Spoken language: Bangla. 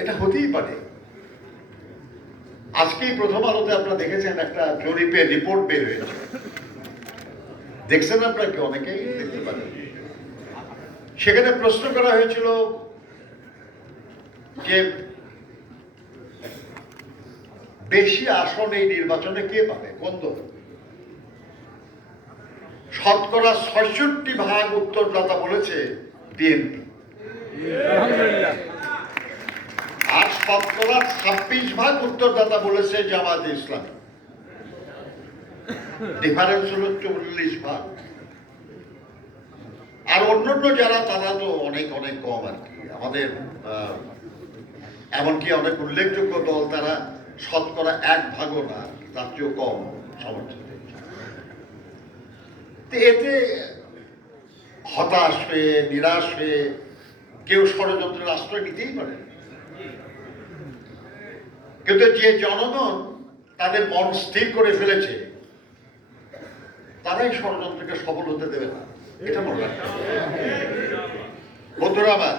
এটা হতেই পারে। আজকেই প্রথম আলোতে আপনারা দেখেছেন একটা জরিপের রিপোর্ট বের হয়েছে, দেখছেন আপনারা কি? অনেকেই দেখতে পারেন। সেখানে প্রশ্ন করা হয়েছিল যে বেশি আসন এই নির্বাচনে কে পাবে, কোন দল? শতকরা ৬৬% উত্তরদাতা বলেছে বিএনপি, আর শতকরা ২৬% উত্তরদাতা বলেছে জামায়াতে ইসলামী। ডিফারেন্স হলো ৪০%। আর অন্যান্য যারা, তারা তো অনেক অনেক কম আর কি। আমাদের এমনকি অনেক উল্লেখযোগ্য দল তারা শতকরা ১% না, তার চেয়েও কম সমর্থন। এতে হতাশ হয়ে, নিরাশ হয়ে কেউ ষড়যন্ত্রের আশ্রয় নিতেই পারে। কিন্তু যে জনগণ তাদের মন স্থির করে ফেলেছে, তারাই ষড়যন্ত্রকে সফল হতে দেবে না, এটা মনে রাখতে হবে। বন্ধুরা আমার,